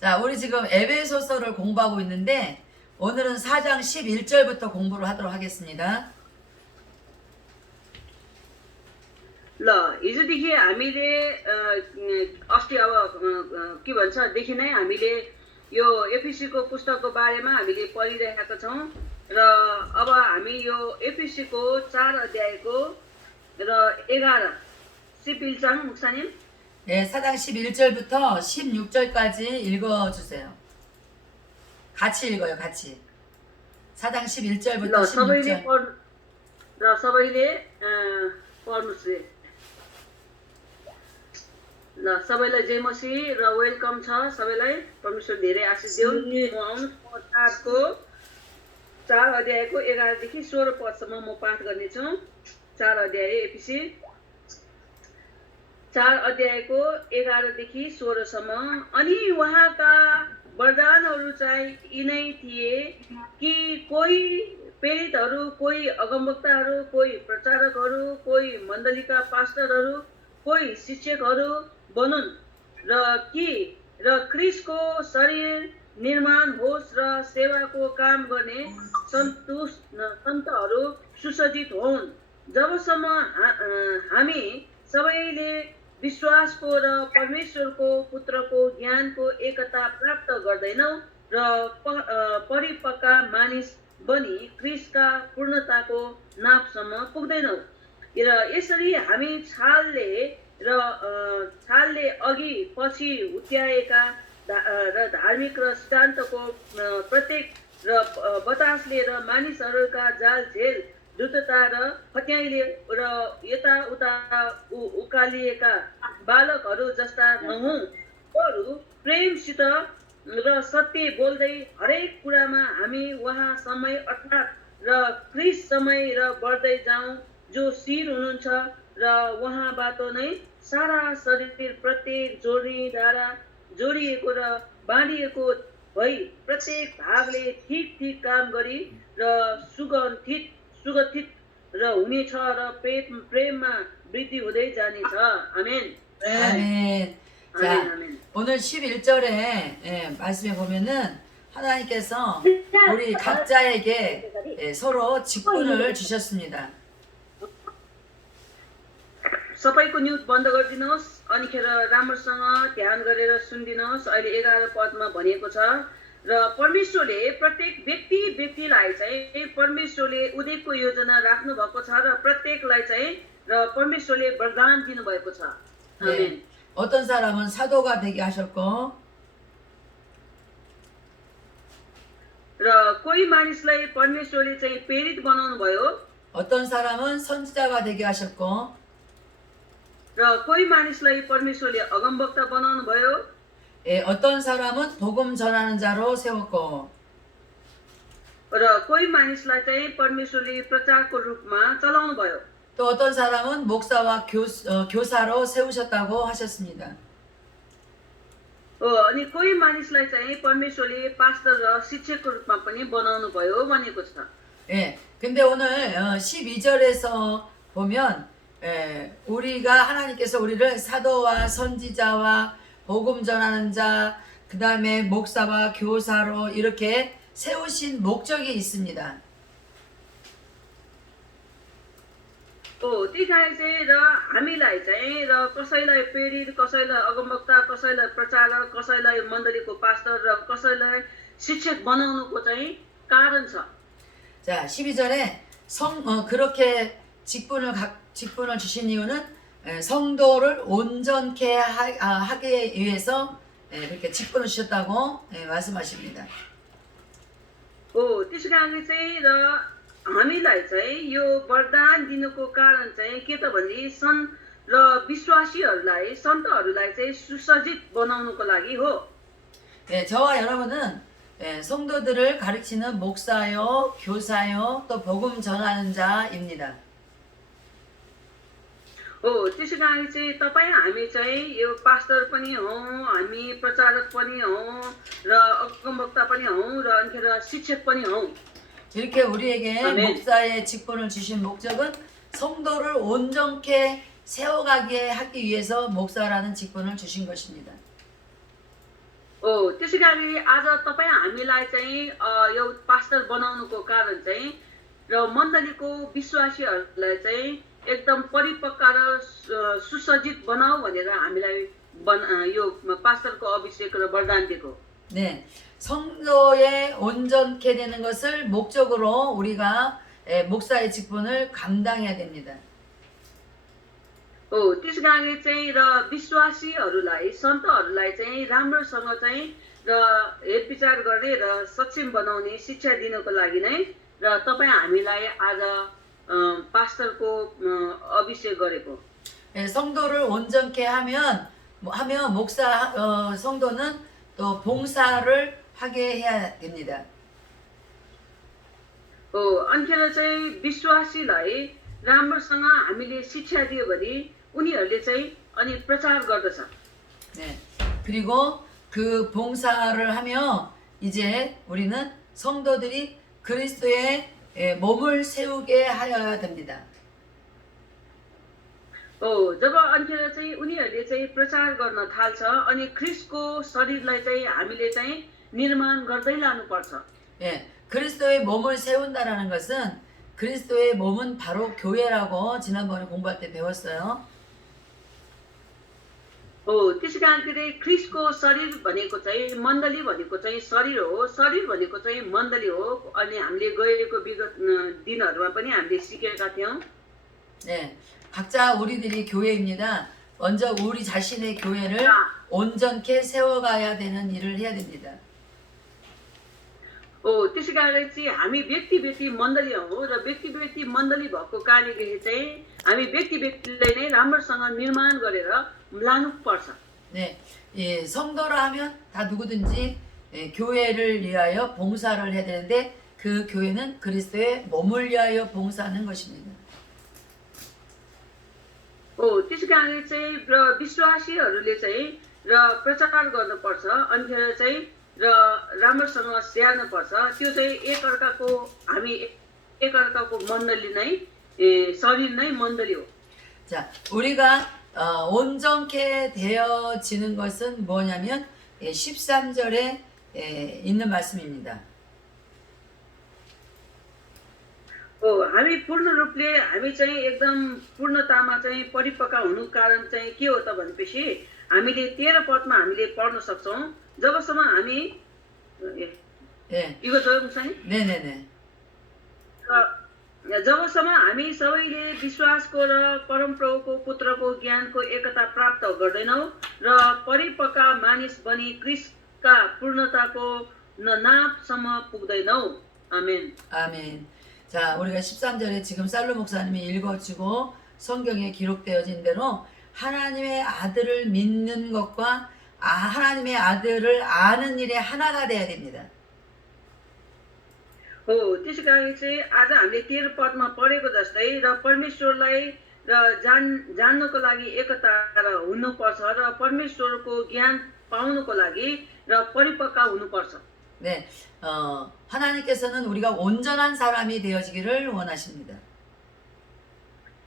자, 우리 지금 에베소서를 공부하고 있는데 오늘은 4장 11절부터 공부를 하도록 하겠습니다. ल हिजोदेखि हामीले अस्ति अब के भन्छदेखि नै हामीले यो एफएसीको पुस्तकको बारेमा हामीले पढिरहेका छौँ र अब हामी यो एफएसीको 4 अध्यायको र 11 11장 목사님 네, 4장 11절부터 16절까지 읽어주세요. 같이 읽어요, 같이. 4장 11절부터 ल सबैले 16절. र सबैले पढ्नुस् रे ल सबैलाई जय मसीह र वेलकम छ सबैलाई परमेश्वर धेरै आशीष दिउन् म आउनुहोस् 4 अध्यायको 11 देखि 16 पदसम्म म पाठ गर्नेछु 4 अध्याय एफएसी 4 अध्यायको 11 देखि 16 सम्म अनि उहाँका वरदानहरू चाहिँ यिनै थिए कि कोही प्रेरितहरू कोही अगमवक्ताहरू कोही प्रचारकहरू कोही मण्डलीका पास्टरहरू कोही शिक्षकहरू बनुन् र ख्रीष्टको शरीर निर्माण होस् र सेवाको काम गर्ने सन्तहरू सुसज्जित होउन् जबसम्म हामी सबैले विश्वासको र परमेश्वरको पुत्रको ज्ञानको एकता प्राप्त गर्दैनौँ र परिपक्व मानिस बनी ख्रीष्टका पूर्णताको नापसम्म पुग्दैनौँ र यसरी हामी छालले अघि पछि हुत्याएका र धार्मिक र सिद्धान्तको प्रत्येक र बतासले र मानिसहरूका जाल झेल दुतता र फट्याइले र यताउता उकालिएका बालकहरू जस्ता नहौँ बरु प्रेमसित र सत्य बोल्दै हरेक कुरामा हामी उहाँ समय अर्थात् र ख्रीष्ट समय र बढ्दै जाउँ जो शिर हुनुहुन्छ र उहाँबाट नै सारा शरीर प्रत्येक जोडीद्वारा जोडिएको र बाँडिएको भई प्रत्येक भागले ठिक काम गरी र सुगठित र हुनेछ र प्रेममा वृद्धि हुँदै जानेछ आमेन. 아멘. 자, 오늘 11절에 말씀에 보면은 하나님께서 우리 각자에게 서로 직분을 주셨습니다. सबैको न्युज बन्द गरिदिनुहोस् अनिखेर राम्रोसँग ध्यान गरेर सुनिदिनुहोस्. अहिले 11 पदमा भनिएको छ र परमेश्वरले प्रत्येक व्यक्तिलाई चाहिँ परमेश्वरले उद्देश्यको योजना राख्नु भएको छ र प्रत्येकलाई चाहिँ र परमेश्वरले वरदान दिनु भएको छ. आमेन. 어떤 사람은 사도가 되게 하셨고 र कोही मानिसलाई परमेश्वरले चाहिँ प्रेरित बनाउनु भयो 어떤 사람은 선지자가 되게 하셨고 र कोही मानिसलाई परमेश्वरले अगमवक्ता बनाउनु भयो 어떤 사람은 복음 전하는 자로 세웠고 र कोही मानिसलाई चाहिँ परमेश्वरले प्रचारको रूपमा चलाउनु भयो 또 어떤 사람은 목사와 교사로 세우셨다고 하셨습니다. अनि कोही मानिसलाई चाहिँ परमेश्वरले पास्टर र शिक्षकको रूपमा पनि बनाउनु भयो भनेको छ. 예. 근데 오늘 12절에서 보면 우리가 하나님께서 우리를 사도와 선지자와 복음 전하는 자, 그다음에 목사와 교사로 이렇게 세우신 목적이 있습니다. त्यही कारण चाहिँ र हामीलाई चाहिँ र कसैलाई प्रेरित कसैलाई अगमवक्ता कसैलाई प्रचारक कसैलाई मण्डलीको पास्टर र कसैलाई शिक्षक बनाउनुको चाहिँ कारण छ. 자, 12절에 그렇게 직분을 주신 이유는 성도를 온전케 하기 위해서 그렇게 직분을 주셨다고 말씀하십니다. त्यसै कारणले चाहिँ र हामीलाई चाहिँ यो वरदान दिनुको कारण चाहिँ के त भने र विश्वासीहरूलाई सन्तहरूलाई चाहिँ सुसज्जित बनाउनुको लागि हो. 저와 여러분은 성도들을 가르치는 목사요, 교사요, 또 복음 전하는 자입니다. त्यसै कारण चाहिँ तपाईँ हामी चाहिँ यो पास्टर पनि हौ हामी प्रचारक पनि हौ र अगमवक्ता पनि हौ र अनिखेर शिक्षक पनि हौ. 이렇게 우리에게 목사의 직분을 주신 목적은 성도를 온전케 세워가게 하기 위해서 목사라는 직분을 주신 것입니다. त्यसै गरी आज तपाईँ हामीलाई चाहिँ यो पास्टर बनाउनुको कारण चाहिँ र मण्डलीको विश्वासीहरूलाई चाहिँ एकदम परिपक्व र सुसज्जित बनाऊ भनेर हामीलाई यो पास्टरको अभिषेक र वरदान दिएको. 네, 성도의 온전케 되는 것을 목적으로 우리가 목사의 직분을 감당해야 됩니다. त्यसै गरी चाहिँ र विश्वासीहरूलाई सन्तहरूलाई चाहिँ राम्रोसँग चाहिँ र हेरविचार गर्ने र सक्षम बनाउने शिक्षा दिनको लागि नै र तपाईँ हामीलाई आज पास्टरको अभिषेक गरेको. 성도를 온전케 하면 성도는 또 봉사를 하게 해야 됩니다. अन्खेर चाहिँ विश्वासीलाई राम्रोसँग हामीले शिक्षा दियो भने उनीहरूले चाहिँ अनि प्रचार गर्दछ. 네, 그리고 그 봉사를 하며 이제 우리는 성도들이 그리스도의 몸을 세우게 하여야 됩니다. जब अन्खेर चाहिँ उनीहरूले चाहिँ प्रचार गर्न थाल्छ अनि ख्रिस्टको शरीरलाई चाहिँ हामीले चाहिँ निर्माण गर्दै लानुपर्छ. 예, 그리스도의 몸을 세운다라는 것은 그리스도의 몸은 바로 교회라고 지난번에 공부할 때 배웠어요. त्यसै कारण चाहिँ ख्रिस्टको शरीर भनेको चाहिँ मण्डली भनेको चाहिँ शरीर हो, शरीर भनेको चाहिँ मण्डली हो. अनि हामीले गएको विगत दिनहरूमा पनि हामीले सिकेका थियौँ. 네, 각자 우리들이 교회입니다. 먼저 우리 자신의 교회를 온전케 세워가야 되는 일을 해야 됩니다. त्यसै कारण चाहिँ हामी व्यक्ति व्यक्ति मण्डली हो र व्यक्ति व्यक्ति मण्डली भएको कारणले चाहिँ हामी व्यक्ति व्यक्तिलाई नै राम्रोसँग निर्माण गरेर लानुपर्छ. 네, 예, 성도라 하면 다 누구든지 교회를 위하여 봉사를 해야 되는데 그 교회는 그리스도의 몸을 위하여 봉사하는 것입니다. त्यसै कारण चाहिँ र विश्वासीहरूले चाहिँ र प्रचार गर्नुपर्छ अनि चाहिँ र राम्रोसँग स्याहार्नुपर्छ. त्यो चाहिँ हामी एकअर्काको मण्डली नै शरीर नै मण्डली हो. 자, 우리가 온전케 되어지는 것은 뭐냐면 13절에 있는 말씀입니다. हामी पूर्ण रूपले हामी चाहिँ एकदम पूर्णतामा चाहिँ परिपक्व हुनु कारण चाहिँ के हो त भनेपछि हामीले 13 पदमा हामीले पढ्न सक्छौँ. जबसम्म हामी 예, इगो जोम चाहिँ 네네네. जबसम्म हामी सबैले विश्वासको र परमप्रभुको पुत्रको ज्ञानको एकता प्राप्त गर्दैनौँ र परिपक्व मानिस बनी क्रिस्टका पूर्णताको नापसम्म पुग्दैनौँ. आमेन. 아멘. 자, 우리가 13절에 지금 살로 목사님이 읽어주고 성경에 기록되어진 대로 하나님의 아들을 믿는 것과 하나님의 아들을 아는 일에 하나가 돼야 됩니다. त्यसै कारण चाहिँ आज हामीले 13 पदमा पढेको जस्तै र परमेश्वरलाई र जान्नको लागि एकता हुनुपर्छ र परमेश्वरको ज्ञान पाउनको लागि र परिपक्व हुनुपर्छ. 네, 하나님께서는 우리가 온전한 사람이 되어지기를 원하십니다.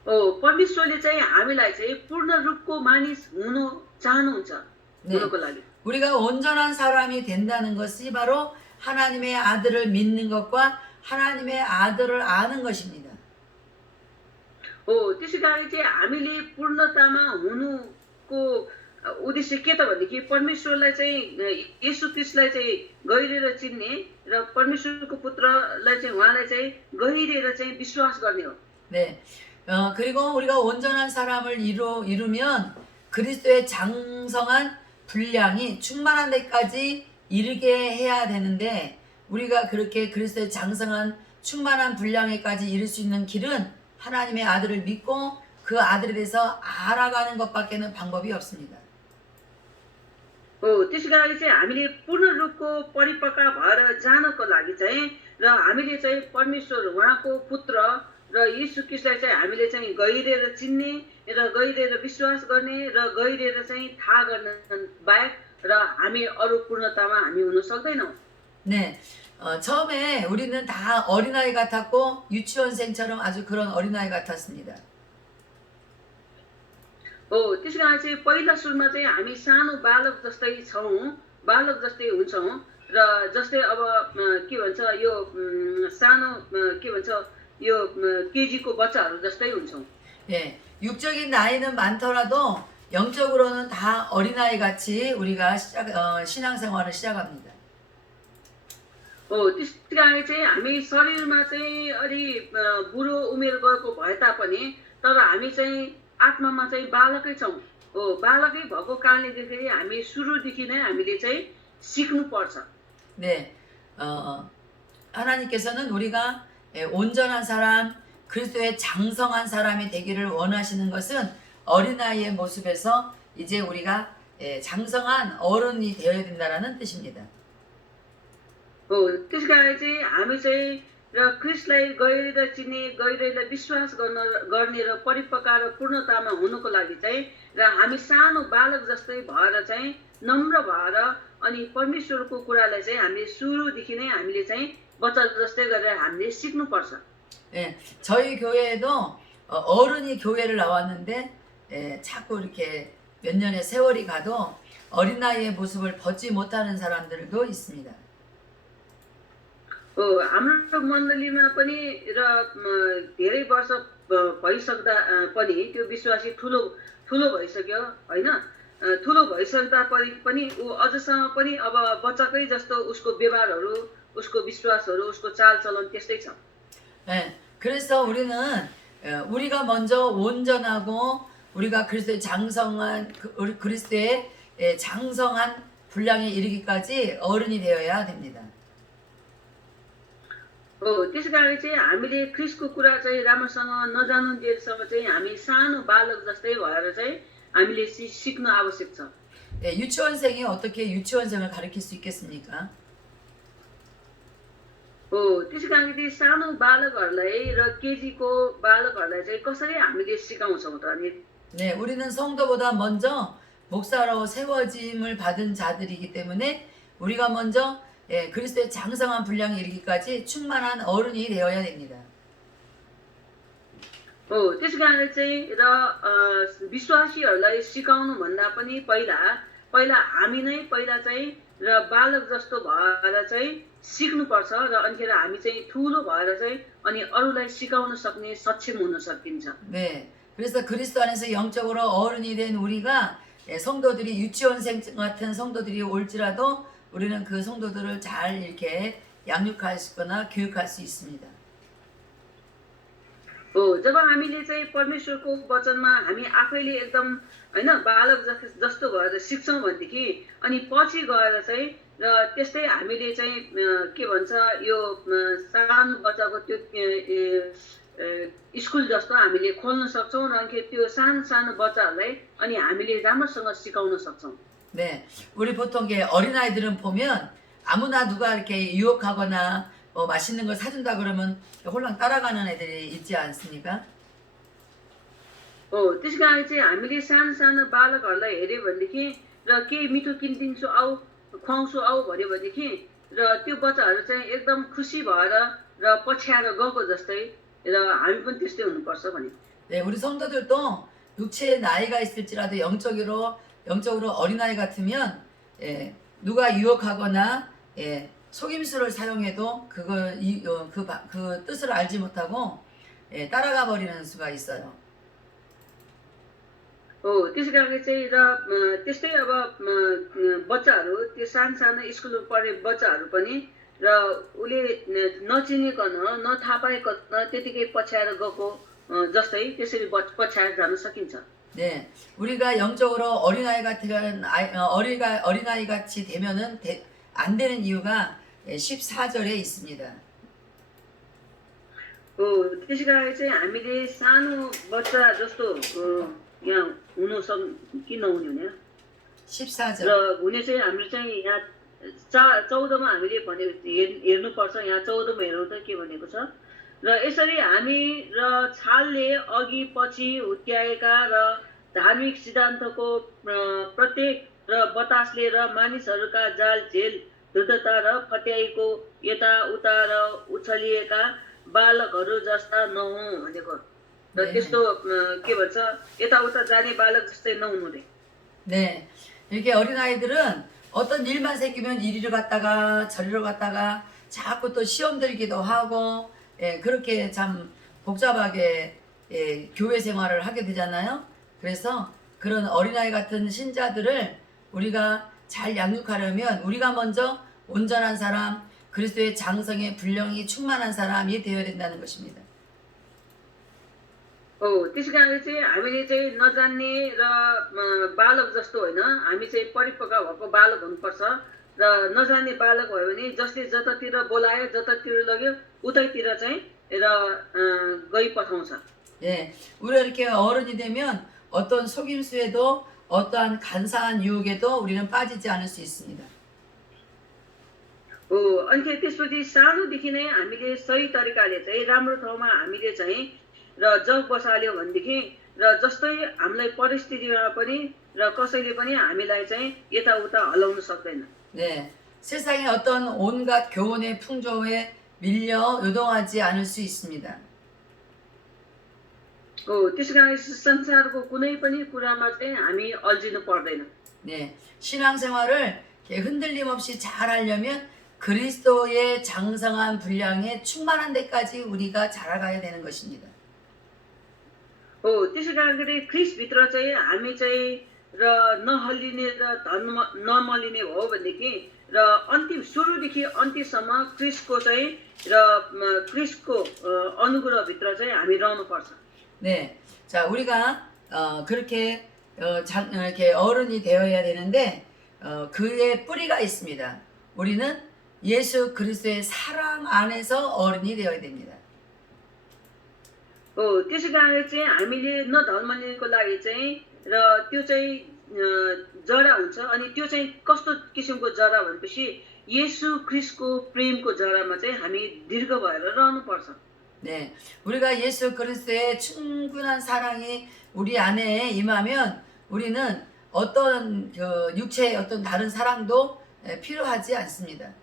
परमेश्वरले चाहिँ हामीलाई चाहिँ पूर्ण रूपको मानिस हुनु चाहनुहुन्छ. 네, हुनको लागि 우리가 온전한 사람이 된다는 것이 바로 하나님의 아들을 믿는 것과 하나님의 아들을 아는 것입니다. त्यसै कारण चाहिँ हामीले पूर्णतामा हुनुको उद्देश्य के त भनेदेखि परमेश्वरलाई चाहिँ येशू ख्रिस्टलाई चाहिँ गहिरेर चिन्ने र परमेश्वरको पुत्रलाई चाहिँ उहाँलाई चाहिँ गहिरेर चाहिँ विश्वास गर्ने हो. 네, 그리고 우리가 온전한 사람을 이루면 그리스도의 장성한 분량이 충만한 데까지 이르게 해야 되는데 우리가 그렇게 그리스도의 장성한 충만한 분량에까지 이를 수 있는 길은 하나님의 아들을 믿고 그 아들에 대해서 알아가는 것밖에는 방법이 없습니다. त्यसै कारण चाहिँ हामीले पूर्ण रूपको परिपक्व भएर जानको लागि चाहिँ र हामीले चाहिँ परमेश्वर उहाँको पुत्र र येशू ख्रिस्टलाई चाहिँ हामीले चाहिँ गहिरेर चिन्ने र गहिरेर विश्वास गर्ने र गहिरेर चाहिँ थाहा गर्न बाहेक र हामी अरू पूर्णतामा हामी हुन सक्दैनौँ. 네, 처음에 우리는 다 어린아이 같았고 유치원생처럼 아주 그런 어린아이 같았습니다. त्यसै कारण चाहिँ पहिला सुरुमा चाहिँ हामी सानो बालक जस्तै छौँ बालक जस्तै हुन्छौँ र जस्तै अब के भन्छ यो सानो के भन्छ यो केजीको बच्चाहरू जस्तै हुन्छौँ। 예, 육적인 나이는 많더라도 영적으로는 다 어린아이 같이 우리가 신앙생활을 시작합니다. त्यसै कारण चाहिँ हामी शरीरमा चाहिँ अलि बुढो उमेर गएको भए तापनि तर हामी चाहिँ आत्मामा चाहिँ बालकै छौँ। बालकै भएको कारणले गर्दाखेरि हामी सुरुदेखि नै हामीले चाहिँ सिक्नुपर्छ। 네, 하나님께서는 우리가 온전한 사람, 그리스도의 장성한 사람이 되기를 원하시는 것은 어린아이의 모습에서 이제 우리가 장성한 어른이 되어야 된다라는 뜻입니다. त्यस कारण चाहिँ हामी चाहिँ र क्रिस्टलाई गहिरेर चिन्ने गहिरेर विश्वास गर्ने र परिपक्व र पूर्णतामा हुनुको लागि चाहिँ र हामी सानो बालक जस्तै भएर चाहिँ नम्र भएर अनि परमेश्वरको कुरालाई चाहिँ हामीले सुरुदेखि नै हामीले चाहिँ बच्चा जस्तै गरेर हामीले सिक्नुपर्छ। 예, 저희 교회에도 어른이 교회를 나왔는데 자꾸 이렇게 몇 년의 세월이 가도 어린아이의 모습을 벗지 못하는 사람들도 있습니다. हाम्रो मण्डलीमा पनि र धेरै वर्ष भइसक्दा पनि त्यो विश्वासी ठुलो ठुलो भइसक्यो होइन, ठुलो भइसक्दा पनि ऊ अझसम्म पनि अब बच्चाकै जस्तो उसको व्यवहारहरू उसको विश्वासहरू उसको चालचलन त्यस्तै छ। 예, 그래서 우리는 우리가 먼저 온전하고 우리가 그리스도의 장성한 우리 그리스도의 장성한 분량에 이르기까지 어른이 되어야 됩니다. त्यसै कारण चाहिँ हामीले ख्रिस्टको कुरा चाहिँ राम्रोसँग नजानुन्जेलसम्म चाहिँ हामी सानो बालक जस्तै भएर चाहिँ हामीले सिक्न आवश्यक छ। 예, 유치원생이 어떻게 유치원생을 가르칠 수 있겠습니까? त्यसै कारण चाहिँ सानो बालकहरूलाई र केजीको बालकहरूलाई चाहिँ कसरी हामीले सिकाउँछौँ त अनि 네, 우리는 성도보다 먼저 목사로 세워짐을 받은 자들이기 때문에 우리가 먼저 그리스도의 장성한 분량에 이르기까지 충만한 어른이 되어야 됩니다. त्यसै कारण चाहिँ र विश्वासीहरूलाई सिकाउनु भन्दा पनि पहिला हामी नै पहिला चाहिँ र बालक जस्तो भएर चाहिँ सिक्नुपर्छ र अनिखेर हामी चाहिँ ठुलो भएर चाहिँ अनि अरूलाई सिकाउन सक्ने सक्षम हुन सकिन्छ। 네, 그래서 그리스도 안에서 영적으로 어른이 된 우리가 성도들이 유치원생 같은 성도들이 올지라도 우리는 그 성도들을 잘 이렇게 양육할 수 있거나 교육할 수 있습니다. जब हामीले चाहिँ परमेश्वरको वचनमा हामी आफैले एकदम होइन बालक जस्तो भएर सिक्छौँ भनेदेखि अनि पछि गएर चाहिँ र त्यस्तै हामीले चाहिँ के भन्छ यो सानो बच्चाको त्यो स्कुल जस्तो हामीले खोल्न सक्छौँ र त्यो सानो सानो बच्चाहरूलाई अनि हामीले राम्रोसँग सिकाउन सक्छौँ। 네, 우리 보통 어린아이들은 보면 아무나 누가 이렇게 유혹하거나 맛있는 걸 사준다 그러면 홀랑 따라가는 애들이 있지 않습니까? त्यस कारण चाहिँ हामीले सानो सानो बालकहरूलाई हेऱ्यो भनेदेखि र केही मिठो किनिदिन्छु आऊ खुवाउँछु आऊ भन्यो भनेदेखि र त्यो बच्चाहरू चाहिँ एकदम खुसी भएर र पछ्याएर गएको जस्तै र हामी पनि त्यस्तै हुनुपर्छ भने। 네, 우리 성도들도 육체의 나이가 있을지라도 영적으로 어린아이 같으면 누가 유혹하거나 속임수를 사용해도 그 뜻을 알지 못하고 따라가 버리는 수가 있어요. त्यसै कारण चाहिँ र त्यस्तै अब बच्चाहरू त्यो सानो सानो स्कुलमा पढ्ने बच्चाहरू पनि र उसले नचिनिकन नथाहा पाइकन त्यतिकै पछ्याएर गएको जस्तै त्यसरी पछ्याएर जान सकिन्छ। 네, 우리가 영적으로 어린아이 같이 되면은 안 되는 이유가 14절에 있습니다. त्यसै कारण चाहिँ हामीले सानो बच्चा जस्तो यहाँ किन नहुने हुने 14절. र हुने चाहिँ हाम्रो चाहिँ यहाँ 14मा हामीले हेर्नुपर्छ। यहाँ 14मा हेरौँ त के भनेको छ। र यसरी हामी र छालले अघि पछि हुत्याएका र धार्मिक सिद्धान्तको प्रत्येक र बतासले र मानिसहरूका जाल झेल धृतता र फट्याइको यताउता र उछलिएका बालकहरू जस्ता नहुँ भनेको र त्यस्तो के भन्छ यताउता जाने बालक जस्तै नहुनु रे। 네, 이렇게 어린아이들은 어떤 일만 생기면 이리로 갔다가 저리로 갔다가 자꾸 또 시험 들기도 하고 예, 그렇게 참 복잡하게 예, 교회 생활을 하게 되잖아요. 그래서 그런 어린아이 같은 신자들을 우리가 잘 양육하려면 우리가 먼저 온전한 사람, 그리스도의 장성의 분량이 충만한 사람이 되어야 된다는 것입니다. त्यसै कारणले चाहिँ हामीले चाहिँ नजान्ने र बालक जस्तो होइन हामी चाहिँ परिपक्व भएको बालक हुनुपर्छ र नजान्ने बालक भयो भने जसले जतातिर बोलायो जतातिर लग्यो उतैतिर चाहिँ र गई पठाउँछ 예, 우리가 이렇게 어른이 되면 어떤 속임수에도 어떠한 간사한 유혹에도 우리는 빠지지 않을 수 있습니다. हो अनि चाहिँ त्यसपछि सानोदेखि नै हामीले सही तरिकाले चाहिँ राम्रो ठाउँमा हामीले चाहिँ र जग बसाल्यो भनेदेखि र जस्तै हामीलाई परिस्थितिमा पनि र कसैले पनि हामीलाई चाहिँ यताउता हलाउन सक्दैन 네, 세상의 어떤 온갖 교훈의 풍조에 밀려 요동하지 않을 수 있습니다. हो त्यसै कारण संसारको कुनै पनि कुरामा चाहिँ हामी अल्झिनु पर्दैन 네, 신앙생활을 이렇게 흔들림 없이 잘 하려면 그리스도의 장성한 분량에 충만한 데까지 우리가 자라가야 되는 것입니다. हो त्यसै कारणले ख्रिस्टभित्र चाहिँ हामी चाहिँ र नहल्लिने र नमलिने हो भनेदेखि र अन्तिम सुरुदेखि अन्त्यसम्म ख्रिस्टको चाहिँ र ख्रिस्टको अनुग्रहभित्र चाहिँ हामी रहनुपर्छ 네, 자 우리가 그렇게 이렇게 어른이 되어야 되는데 그의 뿌리가 있습니다. 우리는 예수 그리스도의 사랑 안에서 어른이 되어야 됩니다. हो त्यसै कारणले चाहिँ हामीले नधर्मलिनको लागि चाहिँ र त्यो चाहिँ जरा हुन्छ अनि त्यो चाहिँ कस्तो किसिमको जरा भनेपछि येशू ख्रिस्टको प्रेमको जरामा चाहिँ हामी दीर्घ भएर रहनुपर्छ 네, 우리가 예수 그리스도의 충분한 사랑이 우리 안에 임하면 우리는 어떤 육체의 어떤 다른 사랑도 필요하지 않습니다.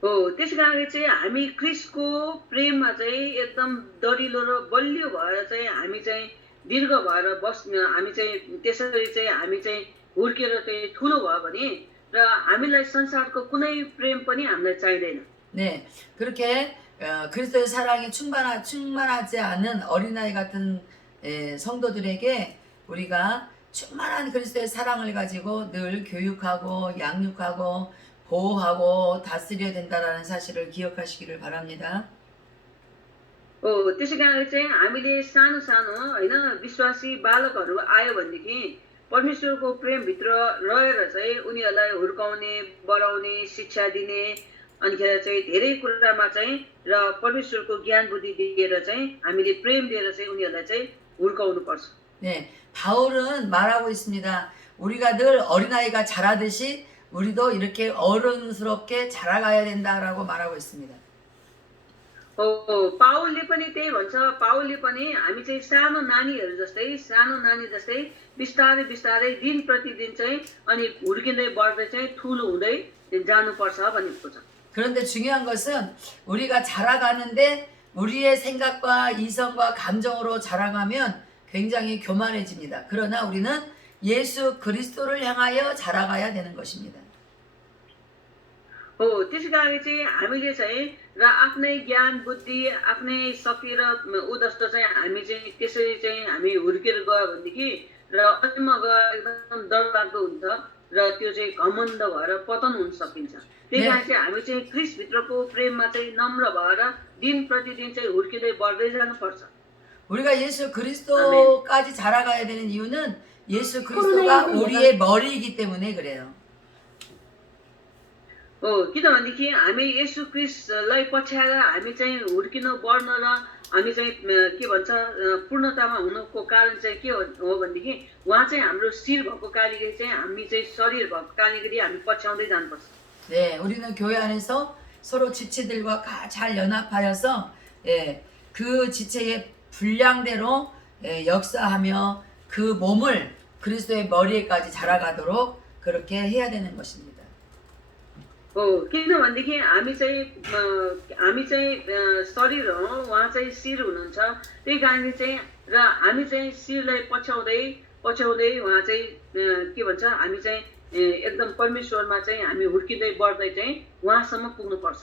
हो त्यसै कारणले चाहिँ हामी ख्रिस्टको प्रेममा चाहिँ एकदम दरिलो र बलियो भएर चाहिँ हामी चाहिँ दीर्घ भएर हामी चाहिँ त्यसरी चाहिँ हामी चाहिँ हुर्केर चाहिँ ठुलो भयो भने र हामीलाई संसारको कुनै प्रेम पनि हामीलाई चाहिँदैन 네, 그렇게 그리스도의 사랑이 충만하지 않은 어린아이 같은 성도들에게 우리가 충만한 그리스도의 사랑을 가지고 늘 교육하고 양육하고 보호하고 다스려야 된다라는 사실을 기억하시기를 바랍니다. हो त्यसै कारणले चाहिँ हामीले सानो सानो होइन विश्वासी बालकहरू आयो भनेदेखि परमेश्वरको प्रेमभित्र रहेर चाहिँ उनीहरूलाई हुर्काउने बढाउने शिक्षा दिने अनिखेर चाहिँ धेरै कुरामा चाहिँ र परमेश्वरको ज्ञान बुद्धि दिएर चाहिँ हामीले प्रेम दिएर चाहिँ उनीहरूलाई चाहिँ हुर्काउनु पर्छ 네, 바울은 말하고 있습니다. 우리가 늘 어린아이가 자라듯이 우리도 이렇게 어른스럽게 자라가야 된다라고 말하고 있습니다. हो पावलले पनि त्यही भन्छ पावलले पनि हामी चाहिँ सानो नानीहरू जस्तै सानो नानी जस्तै बिस्तारै बिस्तारै दिन प्रतिदिन चाहिँ अनि हुर्किँदै बढ्दै चाहिँ ठुलो हुँदै जानुपर्छ भनेको छ 그런데 중요한 것은 우리가 자라가는데 우리의 생각과 이성과 감정으로 자라가면 굉장히 교만해집니다. 그러나 우리는 예수 그리스도를 향하여 자라가야 되는 것입니다. हो त्यसै कारण चाहिँ हामीले चाहिँ र आफ्नै ज्ञान बुद्धि आफ्नै शक्ति र उदस्त चाहिँ हामी चाहिँ त्यसरी चाहिँ हामी हुर्केर गयो भनेदेखि र अन्तिममा गएर एकदम डरलाग्दो हुन्छ र त्यो चाहिँ घमण्ड भएर पतन हुन सकिन्छ त्यही कारण चाहिँ हामी चाहिँ ख्रिस्टभित्रको प्रेममा चाहिँ नम्र भएर दिन प्रतिदिन चाहिँ हुर्किँदै बढ्दै जानुपर्छ 우리가 예수 그리스도까지 자라가야 되는 이유는 예수 그리스도가 우리의 머리이기 때문에 그래요. हो किनभनेदेखि हामी येशू ख्रिस्टलाई पछ्याएर हामी चाहिँ हुर्किन बढ्न र हामी चाहिँ के भन्छ पूर्णतामा हुनुको कारण चाहिँ के हो भनेदेखि उहाँ चाहिँ हाम्रो शिर भएको कारणले चाहिँ हामी चाहिँ शरीर भएको कारणले हामी पछ्याउँदै जानुपर्छ 네, 우리는 교회 안에서 서로 지체들과 잘 연합하여서 그 지체의 분량대로 역사하며 그 몸을 그리스도의 머리에까지 자라가도록 그렇게 해야 되는 것입니다. हो किनभनेदेखि हामी चाहिँ शरीर हो उहाँ चाहिँ शिर हुनुहुन्छ त्यही कारणले चाहिँ र हामी चाहिँ शिरलाई पछ्याउँदै उहाँ चाहिँ के भन्छ हामी चाहिँ एकदम परमेश्वरमा चाहिँ हामी हुर्किँदै बढ्दै चाहिँ उहाँसम्म पुग्नुपर्छ।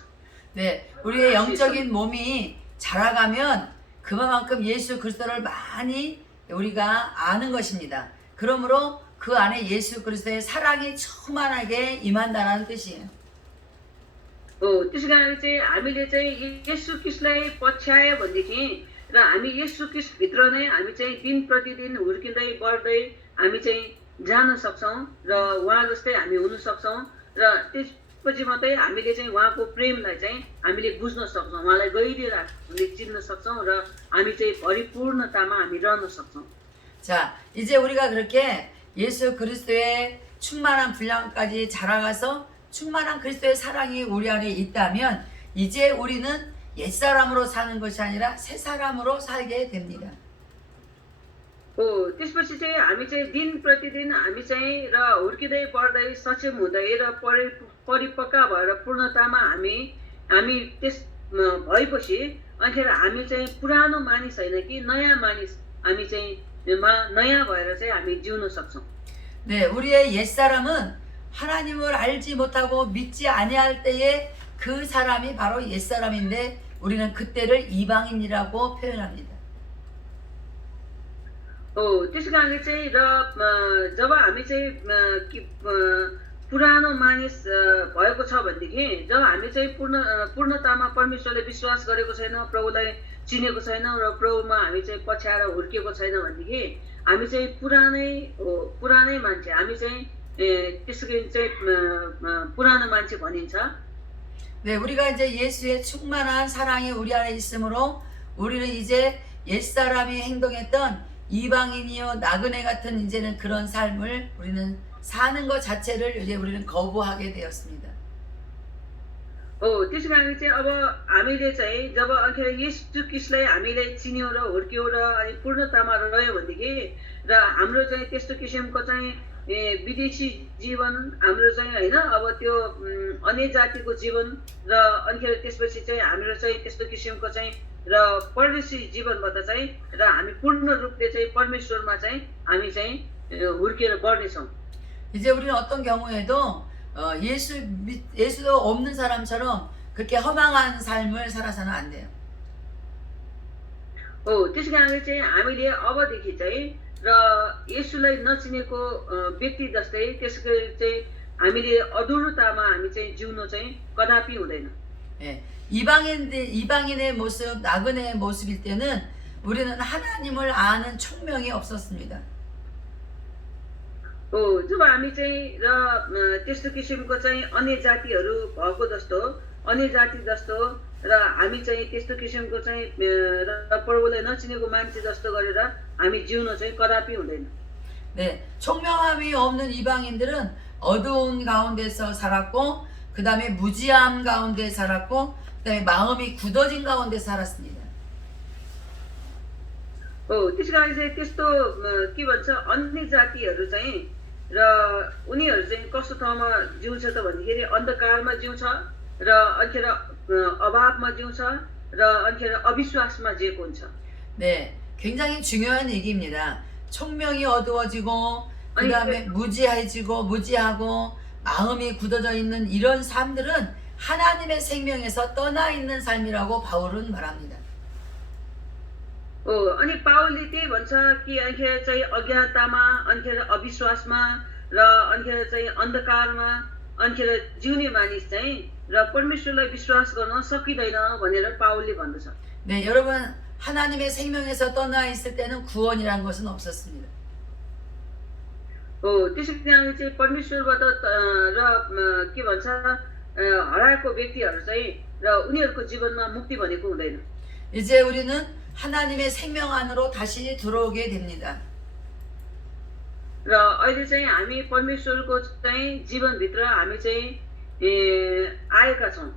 네, 우리의 영적인 몸이 자라가면 그만큼 예수 그리스도를 많이 우리가 아는 것입니다. 그러므로 그 안에 예수 그리스도의 사랑이 충만하게 임한다는 뜻이에요. त्यसै कारणले चाहिँ हामीले चाहिँ येशू ख्रीष्टलाई पछ्यायो भनेदेखि र हामी येशू ख्रीष्टभित्र नै हामी चाहिँ दिन प्रतिदिन हुर्किँदै बढ्दै हामी चाहिँ जान सक्छौँ र उहाँ जस्तै हामी हुन सक्छौँ र त्यसपछि मात्रै हामीले चाहिँ उहाँको प्रेमलाई चाहिँ हामीले बुझ्न सक्छौँ, उहाँलाई गहिरो हामीले चिन्न सक्छौँ र हामी चाहिँ परिपूर्णतामा हामी रहन सक्छौँ। 자, 이제 우리가 그렇게 예수 그리스도의 충만한 분량까지 자라가서 충만한 그리스도의 사랑이 우리 안에 있다면 이제 우리는 옛사람으로 사는 것이 아니라 새사람으로 살게 됩니다. त्यसपछि चाहिँ हामी चाहिँ दिन प्रतिदिन हामी चाहिँ र हुर्किँदै बढ्दै सक्षम हुँदै र परिपक्व भएर पूर्णतामा हामी त्यस भएपछि अनिखेर हामी चाहिँ पुरानो मानिस होइन कि नयाँ मानिस हामी चाहिँ नयाँ भएर चाहिँ हामी जिउन सक्छौँ। 네, 우리의 옛사람은 하나님을 알지 못하고 믿지 아니할 때에 그 사람이 바로 옛사람인데 우리는 그때를 이방인이라고 표현합니다. त्यस कारणले चाहिँ र जब हामी चाहिँ पुरानो मानिस भएको छ भनेदेखि जब हामी चाहिँ पूर्णतामा परमेश्वरले विश्वास गरेको छैन, प्रभुलाई चिनेको छैन र प्रभुमा हामी चाहिँ पछ्याएर हुर्किएको छैन भनेदेखि हामी चाहिँ पुरानै मान्छे, हामी चाहिँ त्यसै चाहिँ पुरानो मान्छे भनिन्छ। 네, 우리가 이제 예수의 충만한 사랑이 우리 안에 있으므로 우리는 이제 옛사람이 행동했던 이방인이요 나그네 같은 이제는 그런 삶을 우리는 사는 것 자체를 이제 우리는 거부하게 되었습니다. त्यसै कारणले चाहिँ अब हामीले चाहिँ जब अखेर येशू ख्रीष्टलाई हामीले चिन्यौँ र हुर्क्यौँ र अनि पूर्णतामा रह्यो भनेदेखि र हाम्रो चाहिँ त्यस्तो किसिमको चाहिँ विदेशी जीवन हाम्रो चाहिँ होइन अब त्यो अन्य जातिको जीवन र अनिखेर त्यसपछि चाहिँ हाम्रो चाहिँ त्यस्तो किसिमको चाहिँ र परदेशी जीवनबाट चाहिँ र हामी पूर्ण रूपले चाहिँ परमेश्वरमा चाहिँ हामी चाहिँ हुर्किएर बढ्नेछौँ। 이제 우리는 어떤 경우에도 예수도 없는 사람처럼 그렇게 허망한 삶을 살아서는 안 돼요. त्यसै कारणले चाहिँ हामीले अबदेखि चाहिँ र येशूलाई नचिनेको व्यक्ति जस्तै त्यसको चाहिँ हामीले अधुरोतामा हामी चाहिँ जिउनु चाहिँ कदापि हुँदैन। 예, 이방인의 모습, 나그네의 모습일 때는 우리는 하나님을 아는 총명이 없었습니다. जब हामी चाहिँ र त्यस्तो किसिमको चाहिँ अन्य जातिहरू भएको जस्तो अन्य जाति जस्तो र हामी चाहिँ त्यस्तो किसिमको चाहिँ प्रभुलाई नचिनेको मान्छे जस्तो गरेर हामी जिउन चाहिँ कदापि हुँदैन। 네, 총명함이 없는 이방인들은 어두운 가운데서 살았고 그 다음에 무지함 가운데 살았고 그 다음에 마음이 굳어진 가운데 살았습니다. त्यस कारण चाहिँ त्यस्तो के भन्छ अन्य जातिहरू चाहिँ र उनीहरू चाहिँ कस्तो ठाउँमा जिउँछ त भन्दाखेरि अन्धकारमा जिउँछ र अनिखेर अभावमा जिउँछ र अनिखेर अविश्वासमा जिएको हुन्छ। 네, 굉장히 중요한 얘기입니다. 총명이 어두워지고 그 다음에 무지하고 마음이 굳어져 있는 이런 삶들은 하나님의 생명에서 떠나 있는 삶이라고 바울은 말합니다. अनि पावलले त्यही भन्छ कि अनिखेर चाहिँ अज्ञानतामा अनिखेर अविश्वासमा र अनिखेर चाहिँ अन्धकारमा अनिखेर जिउने मानिस चाहिँ र परमेश्वरलाई विश्वास गर्न सकिँदैन भनेर पावलले भन्दछ। 네, 여러분 하나님의 생명에서 떠나 있을 때는 구원이라는 것은 없었습니다. त्यसै कारणले चाहिँ परमेश्वरबाट र के भन्छ हराएको व्यक्तिहरू चाहिँ र उनीहरूको जीवनमा मुक्ति भनेको हुँदैन। 이제 우리는 하나님의 생명 안으로 다시 들어오게 됩니다. र अहिले चाहिँ हामी परमेश्वरको चाहिँ जीवनभित्र हामी चाहिँ आएका छौँ।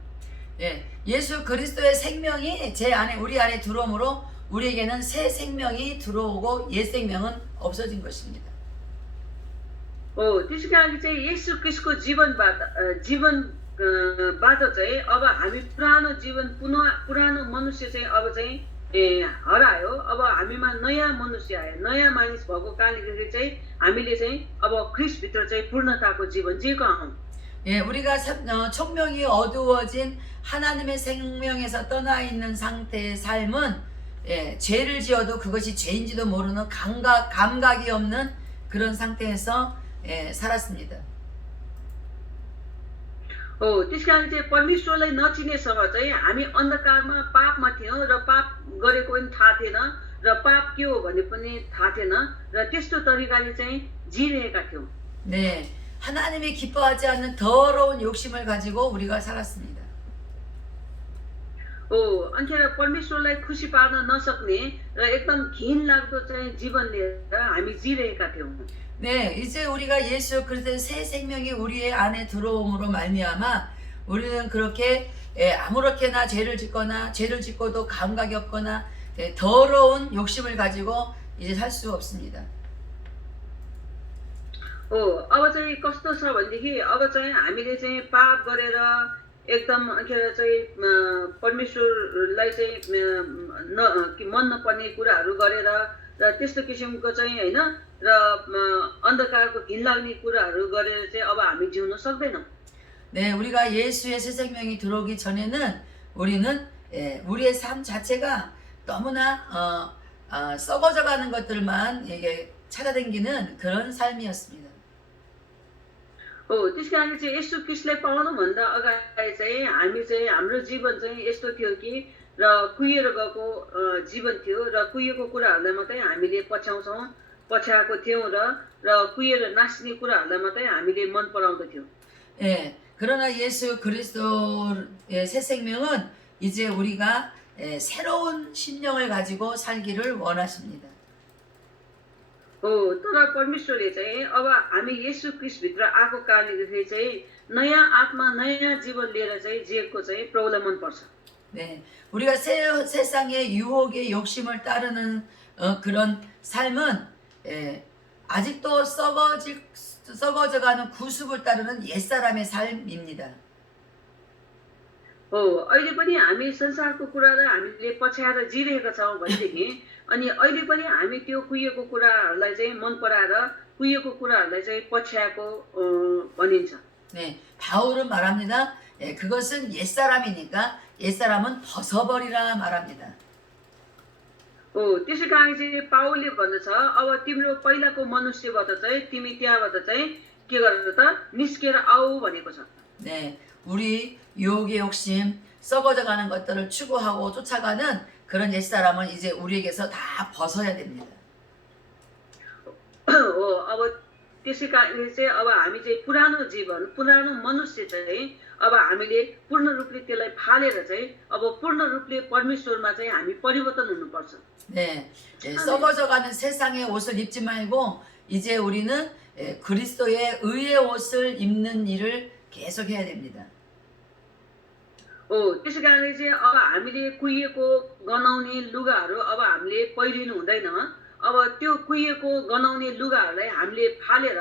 예, 예수 그리스도의 생명이 제 안에 우리 안에 들어오므로 우리에게는 새 생명이 들어오고 옛 생명은 없어진 것입니다. त्यसै कारणले चाहिँ येशू ख्रीष्टको जीवनबाट चाहिँ अब हामी पुरानो जीवन पुरानो मनुष्य चाहिँ अब चाहिँ हरायो अब हामीमा नयाँ मनुष्य आयो नयाँ मानिस भएको कारणले गर्दाखेरि चाहिँ हामीले चाहिँ अब ख्रिस्टभित्र चाहिँ पूर्णताको जीवन जिएको हौँ 예, 우리가 총명이 어두워진 하나님의 생명에서 떠나 있는 상태의 삶은 예, 죄를 지어도 그것이 죄인지도 모르는 감각이 없는 그런 상태에서 예, 살았습니다. हो त्यस कारण चाहिँ परमेश्वरलाई नचिनेसँग चाहिँ हामी अन्धकारमा पापमा थियौँ र पाप गरेको पनि थाहा थिएन र पाप के हो भन्ने पनि थाहा थिएन र त्यस्तो तरिकाले चाहिँ जिरहेका थियौँ 네, 하나님이 기뻐하지 않는 더러운 욕심을 가지고 우리가 살았습니다. हो अन्खेर परमेश्वरलाई खुसी पार्न नसक्ने र एकदम घिन लाग्दो चाहिँ जीवन लिएर हामी जिरहेका थियौँ 네, 이제 우리가 예수 그리스도의 새 생명이 우리의 안에 들어옴으로 말미암아 우리는 그렇게 아무렇게나 죄를 짓거나 죄를 짓고도 감각이 없거나 더러운 욕심을 가지고 이제 살 수 없습니다. हो अब चाहिँ कस्तो छ भनेदेखि अब चाहिँ हामीले चाहिँ पाप गरेर एकदम अन्खेर चाहिँ परमेश्वरलाई चाहिँ मन नपर्ने कुराहरू गरेर र त्यस्तो किसिमको चाहिँ होइन र अन्धकारको घिन लाग्ने कुराहरू गरेर चाहिँ अब हामी जिउन सक्दैनौँ 네, 우리가 예수의 새 생명이 들어오기 전에는 우리는 우리의 삶 자체가 너무나 썩어져가는 것들만 이게 찾아다니는 그런 삶이었습니다. हो त्यस कारणले चाहिँ यशु ख्रिस्टलाई पाउनुभन्दा अगाडि चाहिँ हामी चाहिँ हाम्रो जीवन चाहिँ यस्तो थियो कि र कुहिएर गएको जीवन थियो र कुहिएको कुराहरूलाई मात्रै हामीले पछ्याएको थियौँ र कुहिएर नाच्ने कुराहरूलाई मात्रै हामीले मन पराउँदथ्यौँ 예, 그러나 예수 그리스도의 새 생명은 이제 우리가 새로운 심령을 가지고 살기를 원하십니다. हो तर परमेश्वरले चाहिँ अब हामी येशू ख्रिस्टभित्र आएको कारणले गर्दाखेरि चाहिँ नयाँ आत्मा नयाँ जीवन लिएर चाहिँ जिएको चाहिँ प्रभुलाई मनपर्छ 네, 우리가 세상의 유혹의 욕심을 따르는 그런 삶은 아직도 썩어져가는 구습을 따르는 옛사람의 삶입니다. हो अहिले पनि हामी संसारको कुरालाई हामीले पछ्याएर जिरहेका छौँ भनेदेखि अनि अहिले पनि हामी त्यो कुहिएको कुराहरूलाई चाहिँ मन पराएर कुहिएको कुराहरूलाई चाहिँ पछ्याएको भनिन्छ 네, 바울은 말합니다. 그것은 옛사람이니까 옛사람은 벗어버리라 말합니다. हो त्यसै कारण चाहिँ पावलले भन्दछ अब तिम्रो पहिलाको मनुष्यबाट चाहिँ तिमी त्यहाँबाट चाहिँ के गरेर त निस्केर आऊ भनेको छ 네, 우리 유혹의 욕심, 썩어져가는 것들을 추구하고 쫓아가는 그런 옛사람은 이제 우리에게서 다 벗어야 됩니다. हो अब त्यसै कारणले चाहिँ अब हामी चाहिँ पुरानो जीवन पुरानो मनुष्य चाहिँ अब हामीले पूर्ण रूपले त्यसलाई फालेर चाहिँ अब पूर्ण रूपले परमेश्वरमा चाहिँ हामी परिवर्तन हुनुपर्छ 네, 썩어져가는 세상의 옷을 입지 말고 이제 우리는 그리스도의 의의 옷을 입는 일을 계속 해야 됩니다. हो त्यसै कारणले चाहिँ अब हामीले कुहिएको गनाउने लुगाहरू अब हामीले पहिरिनु हुँदैन अब त्यो कुहिएको गनाउने लुगाहरूलाई हामीले फालेर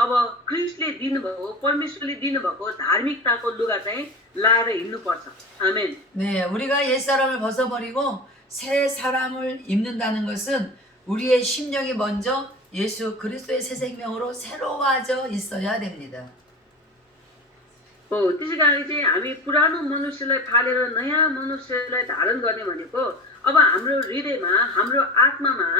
अब क्रिस्टले दिनुभएको परमेश्वरले दिनुभएको धार्मिकताको लुगा चाहिँ लाएर हिँड्नुपर्छ आमेन 네, 우리가 옛사람을 벗어버리고 새 사람을 입는다는 것은 우리의 심령이 먼저 예수 그리스도의 새 생명으로 새로워져 있어야 됩니다. हो त्यसै कारणले चाहिँ हामी पुरानो मनुष्यलाई फालेर नयाँ मनुष्यलाई धारण गर्ने भनेको अब हाम्रो हृदयमा हाम्रो आत्मामा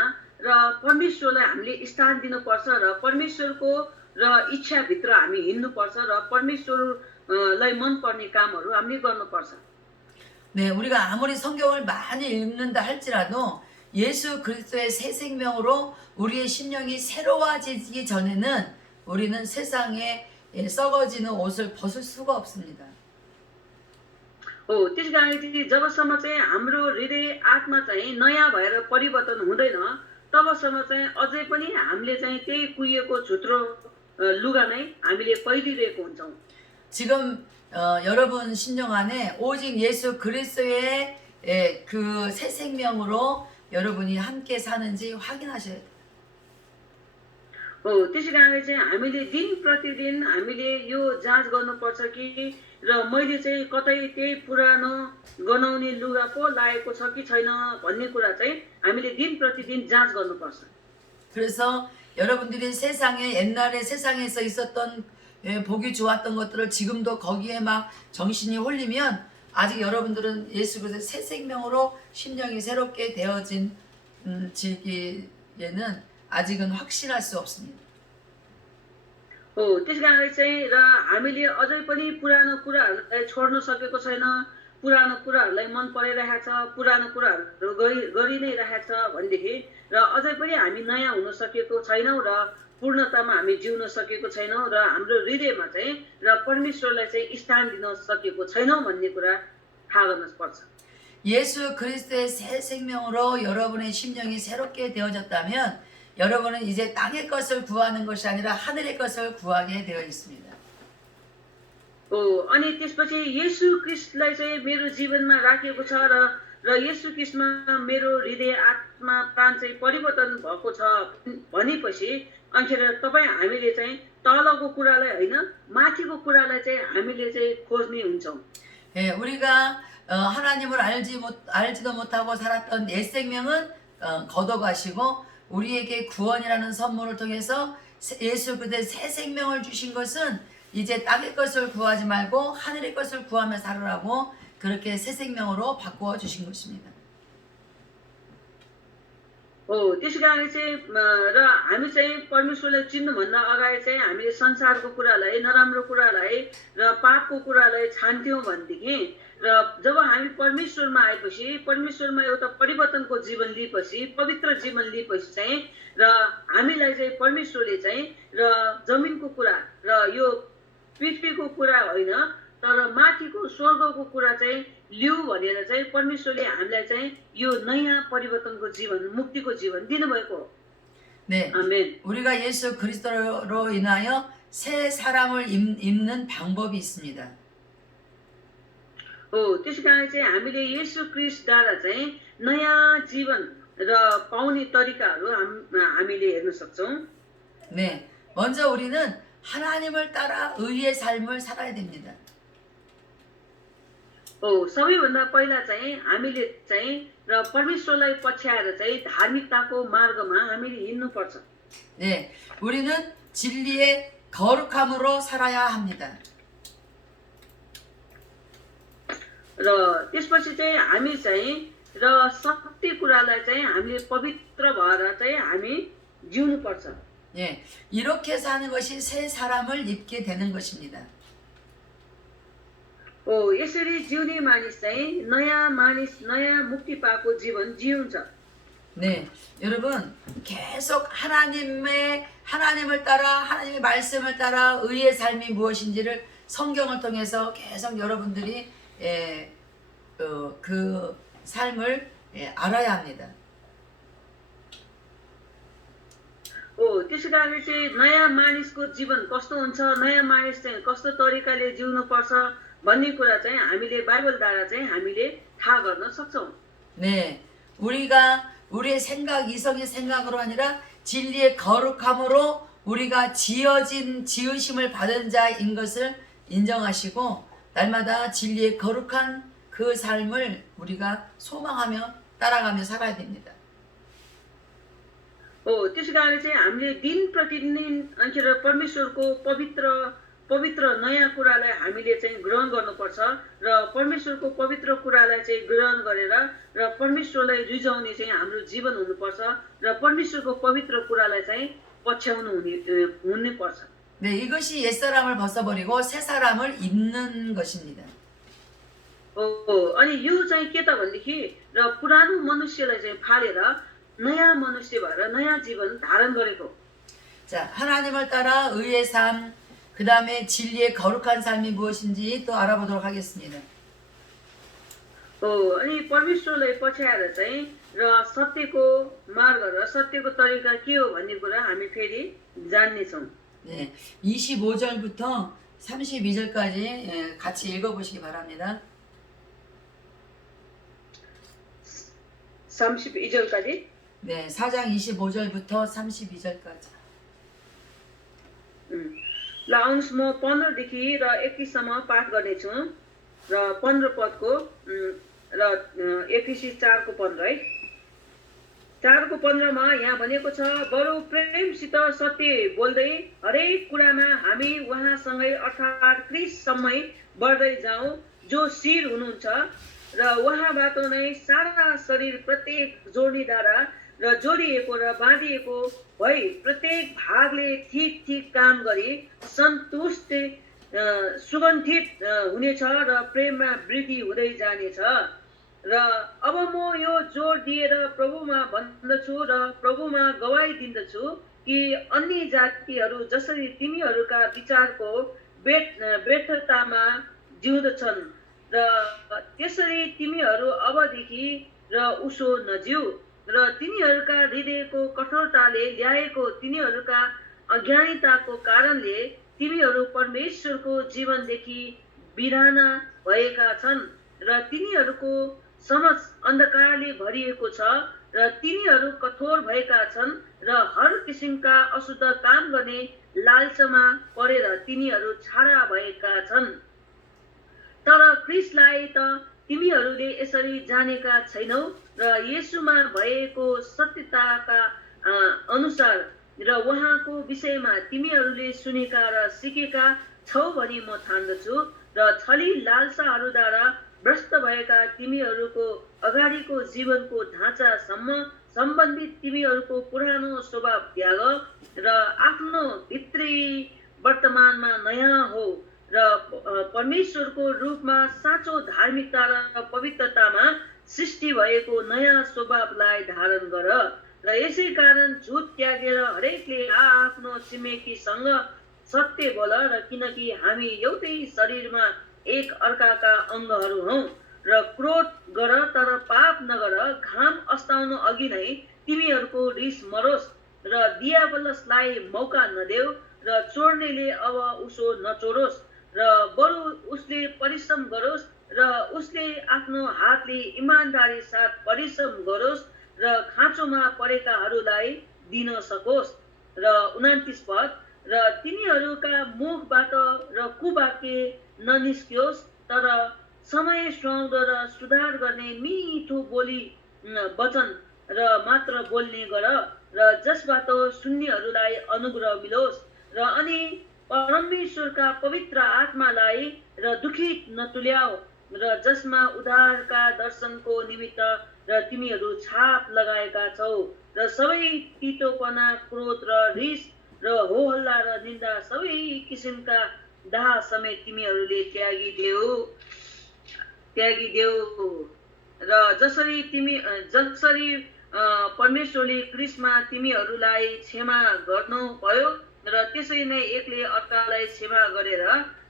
र परमेश्वरलाई हामीले स्थान दिनुपर्छ र परमेश्वरको र इच्छाभित्र हामी हिँड्नुपर्छ र परमेश्वरलाई मनपर्ने कामहरू हामीले गर्नुपर्छ 네, 우리가 아무리 성경을 많이 읽는다 할지라도 예수 그리스도의 새 생명으로 우리의 심령이 새로워지기 전에는 우리는 세상에 썩어지는 옷을 벗을 수가 없습니다. हो त्यस कारणले चाहिँ जबसम्म चाहिँ हाम्रो हृदय आत्मा चाहिँ नयाँ भएर परिवर्तन हुँदैन तबसम्म चाहिँ अझै पनि हामीले चाहिँ त्यही कुहिएको झुत्रो लुगा नै हामीले पहिरिरहेको हुन्छौँ 지금 여러분 심령 안에 오직 예수 그리스도의 그 새 생명으로 여러분이 함께 사는지 확인하셔야 돼요. हो हो त्यसै कारणले चाहिँ हामीले दिन प्रतिदिन हामीले यो जाँच गर्नुपर्छ कि र मैले चाहिँ कतै त्यही पुरानो गनाउने लुगा पो लाएको छ कि छैन भन्ने कुरा चाहिँ हामीले दिन प्रतिदिन जाँच गर्नुपर्छ। 그래서 여러분들이 세상에 옛날에 세상에서 있었던 보기 좋았던 것들을 지금도 거기에 막 정신이 홀리면 아직 여러분들은 예수 그리스도의 새 생명으로 심령이 새롭게 되어진 지기에는 아직은 확신할 수 없습니다. हो त्यस कारणले चाहिँ र हामीले अझै पनि पुरानो कुराहरूलाई छोड्न सकेको छैन, पुरानो कुराहरूलाई मन परिरहेछ, पुरानो कुराहरू गरि नै रहेछ भनेदेखि र अझै पनि हामी नयाँ हुन सकेको छैनौँ र पूर्णतामा हामी जिउन सकेको छैनौँ र हाम्रो हृदयमा चाहिँ र परमेश्वरलाई चाहिँ स्थान दिन सकेको छैनौँ भन्ने कुरा थाहा गर्न पर्छ। 예수 그리스도의 새 생명으로 여러분의 심령이 새롭게 되어졌다면 여러분은 이제 땅의 것을 구하는 것이 아니라 하늘의 것을 구하게 되어 있습니다. हो अनि त्यसपछि येशू ख्रीष्टलाई चाहिँ मेरो जीवनमा राखेको छ र येशू ख्रीष्टमा मेरो हृदय आत्मा प्राण चाहिँ परिवर्तन भएको छ भनेपछि अखेर तपाईँ हामीले चाहिँ तलको कुरालाई होइन माथिको कुरालाई चाहिँ हामीले चाहिँ खोज्ने हुन्छौँ। 예, 우리가 하나님을 알지도 못하고 살았던 옛 생명은 걷어가시고 우리에게 구원이라는 선물을 통해서 예수 그리스도의 새 생명을 주신 것은 이제 땅의 것을 구하지 말고 하늘의 것을 구하며 살으라고 그렇게 새 생명으로 바꾸어 주신 것입니다. हो त्यसै कारणले चाहिँ र हामी चाहिँ परमेश्वरलाई चिन्नुभन्दा अगाडि चाहिँ हामीले संसारको कुरालाई नराम्रो कुरालाई र पापको कुरालाई छान्थ्यौँ भनेदेखि र जब हामी परमेश्वरमा आएपछि परमेश्वरमा एउटा परिवर्तनको जीवन लिएपछि पवित्र जीवन लिएपछि चाहिँ र हामीलाई चाहिँ परमेश्वरले चाहिँ र जमिनको कुरा र यो पृथ्वीको कुरा होइन तर माथिको स्वर्गको कुरा चाहिँ लिऊ भनेर चाहिँ परमेश्वरले हामीलाई चाहिँ यो नयाँ परिवर्तनको जीवन मुक्तिको जीवन दिनुभएको हो। 네, 아멘. 우리가 예수 그리스도로 인하여 새 사람을 입는 방법이 있습니다. हो त्यसै कारण चाहिँ हामीले येशू ख्रीष्टद्वारा चाहिँ नयाँ जीवन र पाउने तरिकाहरू हामीले हेर्न सक्छौँ। 네, 먼저 우리는 하나님을 따라 의의 삶을 살아야 됩니다. हो सबैभन्दा पहिला चाहिँ हामीले चाहिँ र परमेश्वरलाई पछ्याएर चाहिँ धार्मिकताको मार्गमा हामीले हिँड्नुपर्छ। 네, 우리는 진리의 거룩함으로 살아야 합니다. र त्यसपछि चाहिँ हामी चाहिँ र सत्य कुरालाई चाहिँ हामीले पवित्र भएर चाहिँ हामी जिउनुपर्छ। 예, 이렇게 사는 것이 새 사람을 입게 되는 것입니다. हो यसरी जिउने मानिस चाहिँ नयाँ मानिस नयाँ मुक्ति पाएको जीवन जिउँछ। 네, 여러분 계속 하나님을 따라 하나님의 말씀을 따라 의의 삶이 무엇인지를 성경을 통해서 계속 여러분들이 그 삶을 알아야 합니다. हो त्यसै कारणले चाहिँ नयाँ मानिसको जीवन कस्तो हुन्छ नयाँ मानिस चाहिँ कस्तो तरिकाले जिउनु पर्छ भन्ने कुरा चाहिँ हामीले बाइबलद्वारा चाहिँ हामीले थाहा गर्न सक्छौँ। 네, 우리가 우리의 이성의 생각으로 아니라 진리의 거룩함으로 우리가 지으심을 받은 자인 것을 인정하시고 날마다 진리의 거룩한 그 삶을 우리가 소망하며 따라가며 살아야 됩니다. हो त्यसै कारणले चाहिँ हामीले दिन प्रतिदिन अखेर परमेश्वरको पवित्र नयाँ कुरालाई हामीले चाहिँ ग्रहण गर्नुपर्छ र परमेश्वरको पवित्र कुरालाई चाहिँ ग्रहण गरेर र परमेश्वरलाई रिझाउने चाहिँ हाम्रो जीवन हुनुपर्छ र परमेश्वरको पवित्र कुरालाई चाहिँ पछ्याउनु हुने पर्छ। 네, 이것이 옛사람을 벗어버리고 새 사람을 입는 것입니다. हो अनि यो चाहिँ के त भनेदेखि र पुरानो मनुष्यलाई चाहिँ फालेर नयाँ मनुष्य भएर नयाँ जीवन धारण गरेको। 자, 하나님을 따라 의의 삶, 그 다음에 진리의 거룩한 삶이 무엇인지 또 알아보도록 하겠습니다. हो अनि परमेश्वरलाई पछ्याएर चाहिँ र सत्यको मार्ग र सत्यको तरिका के हो भन्ने कुरा हामी फेरि जान्नेछौँ। 네, 25절부터 32절까지 같이 읽어보시기 바랍니다. 32절까지 네, 4장 25절부터 32절까지. ल आउनुहोस् म 15 देखि र 21 सम्म पाठ गर्नेछु र 15 पदको र एफिसी 4 को 15 है 4 को 15 मा यहाँ भनेको छ बरु प्रेमसित सत्य बोल्दै हरेक कुरामा हामी उहाँसँगै अर्थात् क्रिस्टसम्मै बढ्दै जाउँ जो शिर हुनुहुन्छ र उहाँबाट नै सारा शरीर प्रत्येक जोडनीद्वारा र जोडिएको र बाँधिएको भई प्रत्येक भागले ठिक ठिक काम गरी सन्तुष्ट सुगन्धित हुनेछ र प्रेममा वृद्धि हुँदै जानेछ र अब म यो जोड दिएर प्रभुमा भन्दछु र प्रभुमा गवाई दिन्दछु कि अन्य जातिहरू जसरी तिमीहरूका विचारको व्यर्थतामा जिउँदछन् र त्यसरी तिमीहरू अबदेखि र उसो नजिउ र तिनीहरूका हृदयको कठोरताले ल्याएको तिनीहरूका अज्ञानिताको कारणले तिमीहरू परमेश्वरको जीवनदेखि बिराना भएका छन् र तिनीहरूको समझ अन्धकारले भरिएको छ र तिनीहरू कठोर भएका छन् र हर किसिमका अशुद्ध काम गर्ने लालचमा परेर तिनीहरू छाडा भएका छन् तर क्रिस्टलाई त तिमीहरूले यसरी जानेका छैनौ र येशूमा भएको सत्यताका अनुसार र उहाँको विषयमा तिमीहरूले सुनेका र सिकेका छौ भनी म ठान्दछु र छली लालसाहरूद्वारा भ्रष्ट भएका तिमीहरूको अगाडिको जीवनको ढाँचासम्म सम्बन्धित तिमीहरूको पुरानो स्वभाव त्याग र आफ्नो भित्री वर्तमानमा नयाँ हो र परमेश्वरको रूपमा साँचो धार्मिकता र पवित्रतामा सृष्टि भएको नयाँ स्वभावलाई धारण गर र यसै कारण झुट त्यागेर हरेकले आफ्नो छिमेकीसँग सत्य बोल र किनकि हामी एउटै शरीरमा एक अर्काका अङ्गहरू हौं र क्रोध गर तर पाप नगर घाम अस्ताउनु अघि नै तिमीहरूको रिस मरोस् र दियाबलसलाई मौका नदेऊ र चोर्नेले अब उसो नचोरोस् र बरु उसले परिश्रम गरोस् र उसले आफ्नो हातले इमानदारी साथ परिश्रम गरोस् र खाँचोमा परेकाहरूलाई दिन सकोस् र 29 पद र तिनीहरूका मुखबाट र कुवाक्य ननिस्कियोस् तर समय सुहाउँदो र सुधार गर्ने मिठो बोली वचन र मात्र बोल्ने गर र जसबाट सुन्नेहरूलाई अनुग्रह मिलोस् र अनि परमेश्वरका पवित्र आत्मालाई र दुखित नतुल्याऊ र जसमा उद्धारका दर्शनको निमित्त र तिमीहरू छाप लगाएका छौ र सबै तितोपना क्रोध र रिस र होहल्ला र निन्दा सबै किसिमका दाह समेत तिमीहरूले त्यागिदेऊ र जसरी परमेश्वरले क्रिस्टमा तिमीहरूलाई क्षमा गर्नु भयो र त्यसै नै एकले अर्कालाई क्षमा गरेर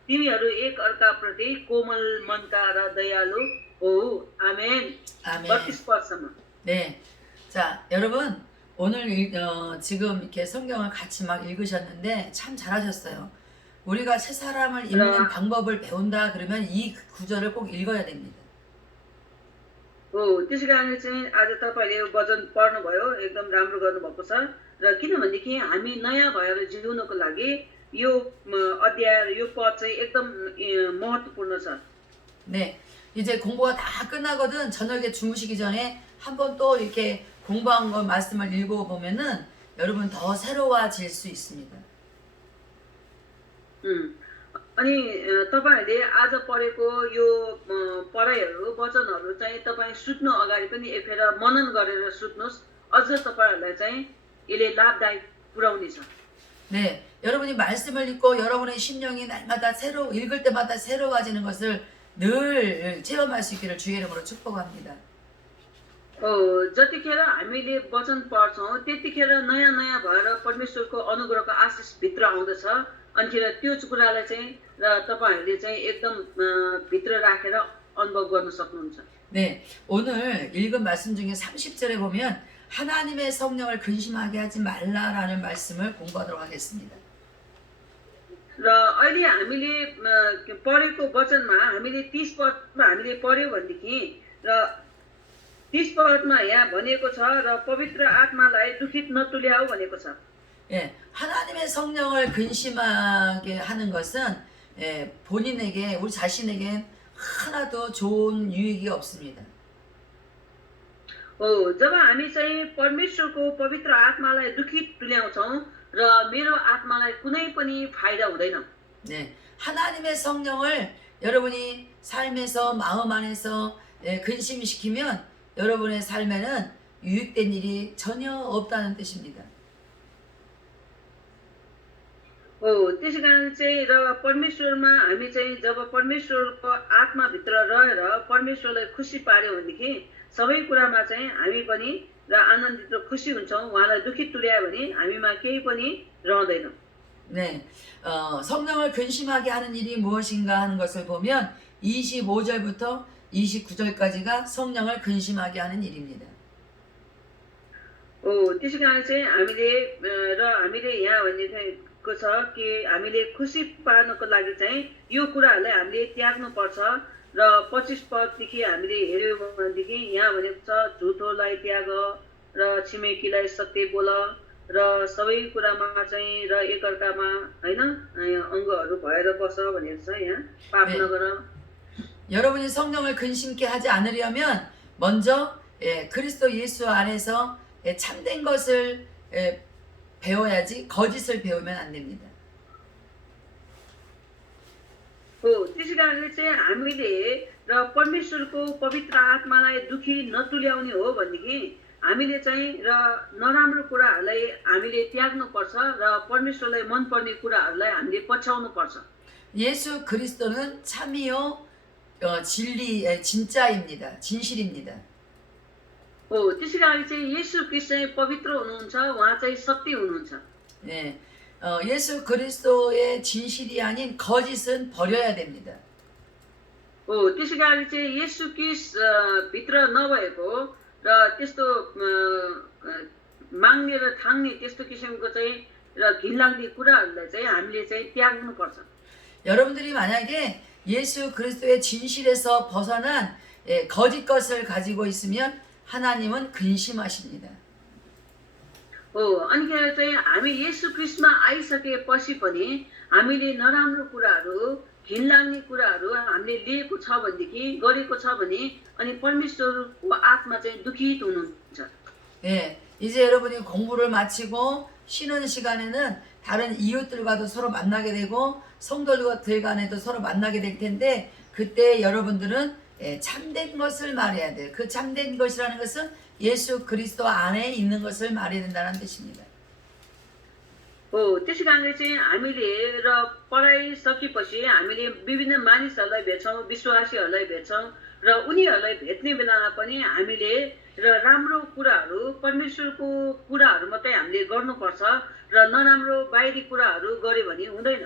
तिमीहरू एक अर्काप्रति कोमल मनका र दयालु हो 아멘. 아멘. 30%. 네. 자, 여러분 오늘 지금 이렇게 성경을 같이 막 읽으셨는데 참 잘하셨어요. 우리가 새 사람을 입는 방법을 배운다 그러면 이 구절을 꼭 읽어야 됩니다. त्यसै कारण चाहिँ आज तपाईले वचन पढ्नुभयो एकदम राम्रो गर्नुभएको छ र किनभनेदेखि हामी नयाँ भएर जिउनको लागि यो अध्याय यो पद चाहिँ एकदम महत्त्वपूर्ण छ. 네. 이제 공부가 다 끝나거든 저녁에 주무시기 전에 한번 또 이렇게 공부한 거 말씀을 읽어보면은 여러분 더 새로워질 수 있습니다. अनि तपाईहरुले आज पढेको यो पढाइहरु वचनहरु चाहिँ तपाई सुत्नु अगाडि पनि एकखेर मनन गरेर सुत्नुस् अझ तपाईहरुलाई चाहिँ यसले लाभदायक पुर्याउनेछ. 네, 여러분이 말씀을 읽고 여러분의 심령이 날마다 읽을 때마다 새로워지는 것을 늘 체험할 수 있기를 주의 이름으로 축복합니다. जतिखेर हामीले वचन पढ्छौं त्यतिखेर नयाँ नयाँ भएर परमेश्वरको अनुग्रहको आशिष भित्र आउँदछ अनिखेर त्यो कुरालाई चाहिँ र तपाईहरुले चाहिँ एकदम भित्र राखेर अनुभव गर्न सक्नुहुन्छ. 네, 오늘 읽은 말씀 중에 30절에 보면 하나님의 성령을 근심하게 하지 말라라는 말씀을 공부하도록 하겠습니다. र अहिले हामीले पढेको वचनमा हामीले 30 पदमा हामीले पढ्यौ भनेदेखि र 30 पदमा यहाँ भनेको छ र पवित्र आत्मालाई दुखित नतुल्याऊ भनेको छ. 예, 하나님의 성령을 근심하게 하는 것은 본인에게 우리 자신에게 하나도 좋은 유익이 없습니다. जब हामी चाहिँ परमेश्वरको पवित्र आत्मालाई दुखित तुल्याउँछौँ र मेरो आत्मालाई कुनै पनि फाइदा हुँदैन। 네, 하나님의 성령을 여러분이 삶에서 마음 안에서 근심시키면 여러분의 삶에는 유익된 일이 전혀 없다는 뜻입니다. त्यसै कारण चाहिँ र परमेश्वरमा हामी चाहिँ जब परमेश्वरको आत्माभित्र रहेर परमेश्वरलाई खुसी पार्यौँ भनेदेखि सबै कुरामा चाहिँ हामी पनि र आनन्दित र खुसी हुन्छौँ। उहाँलाई दुखित तुल्यायो भने हामीमा केही पनि रहँदैन। 네, 성령을 근심하게 하는 일이 무엇인가 하는 것을 보면 25절부터 29절까지가 성령을 근심하게 하는 일입니다. त्यसै कारण चाहिँ हामीले यहाँ भनेको छ कि हामीले खुसी पार्नको लागि चाहिँ यो कुराहरूलाई हामीले त्याग्नुपर्छ र 25 पददेखि हामीले हेऱ्यौँ भनेदेखि यहाँ भनेको छ झुटोलाई त्याग र छिमेकीलाई सत्य बोल र सबै कुरामा चाहिँ र एकअर्कामा हैन अङ्गहरू भएर बस भनेको छ यहाँ पाप 네. नगर। 여러분이 성령을 근심케 하지 않으려면 먼저 그리스도 예수 안에서 참된 것을 배워야지 거짓을 배우면 안 됩니다. त्यसै कारणले चाहिँ हामीले र परमेश्वरको पवित्र आत्मालाई दुखी नतुल्याउने हो भनेदेखि हामीले चाहिँ र नराम्रो कुराहरूलाई हामीले त्याग्नुपर्छ र परमेश्वरलाई मनपर्ने कुराहरूलाई हामीले पछ्याउनुपर्छ। 예수 그리스도는 참이요 진짜입니다. 진실입니다. त्यसै कारण चाहिँ येशू ख्रीष्ट चाहिँ पवित्र हुनुहुन्छ, उहाँ चाहिँ सत्य हुनुहुन्छ। 네, 예수 그리스도의 진실이 아닌 거짓은 버려야 됩니다. त्यसै कारण चाहिँ येशू ख्रीष्ट भित्र नभएको र त्यस्तो माग्ने र ठाङ्ने त्यस्तो किसिमको चाहिँ र घिनलाग्ने कुराहरूलाई चाहिँ हामीले चाहिँ त्याग्नुपर्छ। 여러분들이 만약에 예수 그리스도의 진실에서 벗어난 거짓 것을 가지고 있으면 하나님은 근심하십니다. अनिखेर चाहिँ हामी येशू ख्रीष्टमा आइसकेपछि पनि हामीले नराम्रो कुराहरू घिनलाग्ने कुराहरू हामीले लिएको छ भनेदेखि गरेको छ भने अनि परमेश्वरको आत्मा चाहिँ दुखित हुनुहुन्छ। 예, 이제 여러분이 공부를 마치고 쉬는 시간에는 다른 이웃들과도 서로 만나게 되고 성도들 간에도 서로 만나게 될 텐데 그때 여러분들은 참된 것을 말해야 돼요. 그 참된 것이라는 것은 예수 그리스도 안에 있는 것을 말해야 된다는 뜻입니다. त्यसै कारणले चाहिँ हामीले र पढाइसकेपछि हामीले विभिन्न मानिसहरूलाई भेट्छौँ, विश्वासीहरूलाई भेट्छौँ र उनीहरूलाई भेट्ने बेलामा पनि हामीले र राम्रो कुराहरू परमेश्वरको कुराहरू मात्रै हामीले गर्नुपर्छ र नराम्रो बाहिरी कुराहरू गर्यो भने हुँदैन।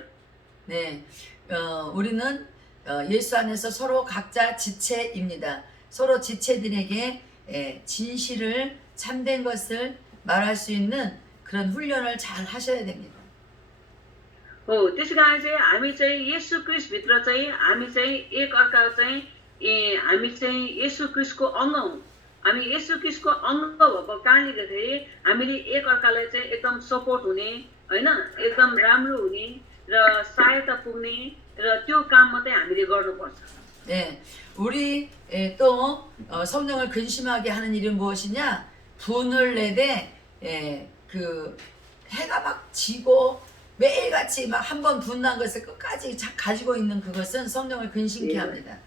네, 우리는 예수 안에서 서로 각자 지체입니다. 서로 지체들에게 진실을 참된 것을 말할 수 있는 그런 훈련을 잘 하셔야 됩니다. त्यसै कारण चाहिँ हामी चाहिँ येशू ख्रीष्टभित्र चाहिँ हामी चाहिँ एक अर्का चाहिँ हामी चाहिँ येशू ख्रीष्टको अङ्ग हौँ। हामी येशू ख्रीष्टको अङ्ग भएको कारणले गर्दाखेरि हामीले एक अर्कालाई चाहिँ एकदम सपोर्ट हुने हैन एकदम राम्रो हुने र सहायता पुग्ने र त्यो काम मात्रै हामीले गर्नुपर्छ। 네, 우리 또 성령을 근심하게 하는 일은 무엇이냐? 분을 내되 그 해가 막 지고 매일같이 막 한 번 분난 것을 끝까지 가지고 있는 그것은 성령을 근심케 예. 합니다.